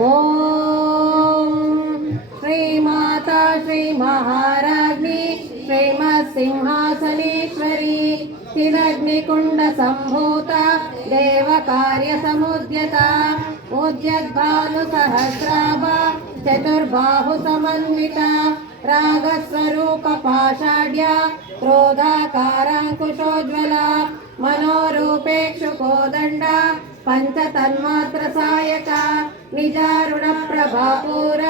ఓం శ్రీమాతా శ్రీ మహారాజ్ఞి శ్రీమత్సింహాసనేశ్వరి చిదగ్నికుండ సంభూత దేవకార్య సముద్యత ఉద్యద్భాను సహస్రాభ చతుర్బాహు సమన్విత రాగస్వరూప పాషాఢ్య క్రోధాకారాంకుశోజ్వల మనోరూపేక్షు కోదండ పంచతన్మాత్ర సాయక నిజారుణ ప్రభాపూర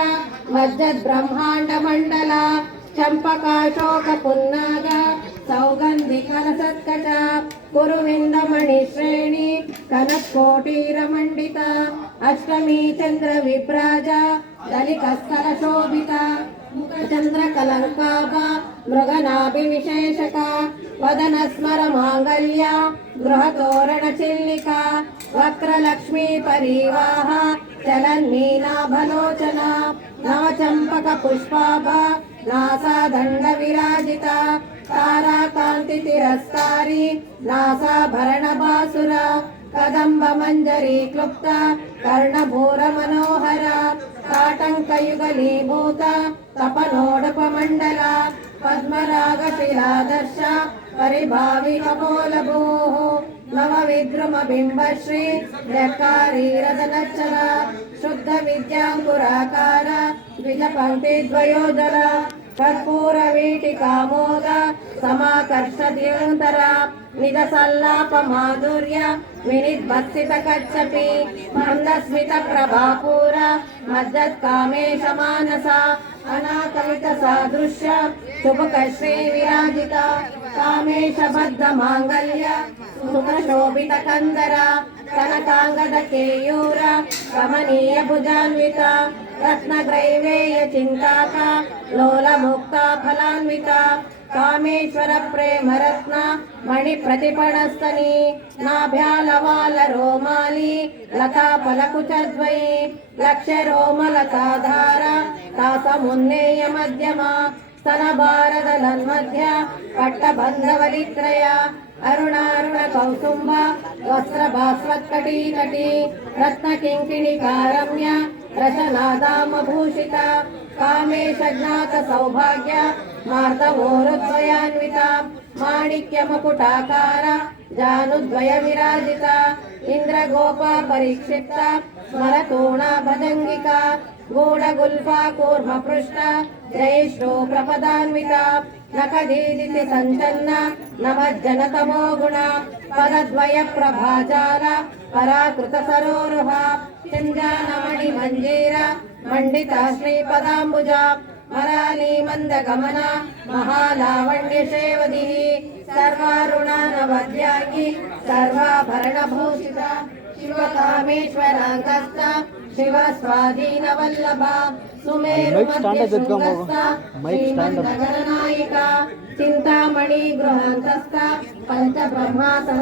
మజ్జద్బ్రహ్మాండ మండల చంపకాశోక పున్నాగ సౌగంధికల సత్కచ కురువిందమణి శ్రేణి కనకోటీరమండిత అష్టమీ చంద్ర విభ్రాజ దళికస్థల శోభిత చంద్ర కలంకాభ మృగనాభి విశేషక వదన స్మర మాంగళ్య గృహతోరణ చిల్లిక వక్రలక్ష్మీ పరివాహ చలన్మీనాభలోచన నవచంపక పుష్పాభ నాసాదండ విరాజిత తారాకాంతి తిరస్కారి నాసాభరణ బాసుర కదంబ మంజరీ క్లుప్త కర్ణభూర మనోహర తాటంకయుగలీభూత తపనోడప మండల పద్మరాగ శిలాదర్శ పరిభావి కపోలభూ నవ విద్రుమ బింబశ్రీ రకారీరదనచ్చల శుద్ధ విద్యాంకురాకార ద్విజ పంక్తి ద్వయోదర కర్పూర వీటికామోద సమాకర్షద్యంతర నిజ సల్లాప మాధుర్య వినిద్భత్సిత కచ్చపి మందస్మిత ప్రభాపూర మజ్జత్ కామేశ మానస అనాకవిత సాదృశ్య శుభకశ్రీ విరాజిత కామేశ బద్ధ మాంగళ్య సుఖశోభిత కందర కనకాంగద కేయూర కమనీయ భుజాన్విత రత్నగ్రైవేయ చింతాక లోల ముక్త ఫలాన్విత కామేశ్వర ప్రేమరత్న మణి ప్రతిపణస్తని నాభ్యాలవాల రోమాలి లతా ఫలకుచద్వయి లక్ష్య రోమలతాధార తాసమున్నేయ మధ్యమ స్తన భారత నన్మధ్య పట్టబంధవలిత్రయ అరుణారుణ కౌసుంభ వస్త్ర భాస్వత్కటీకటి రత్న కింకిణి కారమ్య రసనాదామ భూషిత కామేశ జ్ఞాత సౌభాగ్య మార్దవోరుద్వయాన్విత మాణిక్య మకుటాకార జానుద్వయ విరాజిత ఇంద్రగోప పరిక్షిప్త స్మరతోణ భజంగిక గూఢగుల్ఫా కూర్మ పృష్ట జైష్ణో ప్రపదాన్విత నఖదీదితి సంచన్న నమజ్జన తమో గుణ పదద్వయ ప్రభాజాల పరాకృత సరోరుహ చింజానమణి మంజీర మండిత శ్రీపదాంబుజ మరాళీ మంద గమన మహాలావణ్య సేవది సర్వారుణానవద్యాగి సర్వాభరణ భూషిత శివకామేశ్వరాంకస్త శివ స్వాధీన వల్లభ సుమేరు శ్రీమన్నగరనాయిక చింతామణి గృహాంతస్థ పంచ బ్రహ్మాసన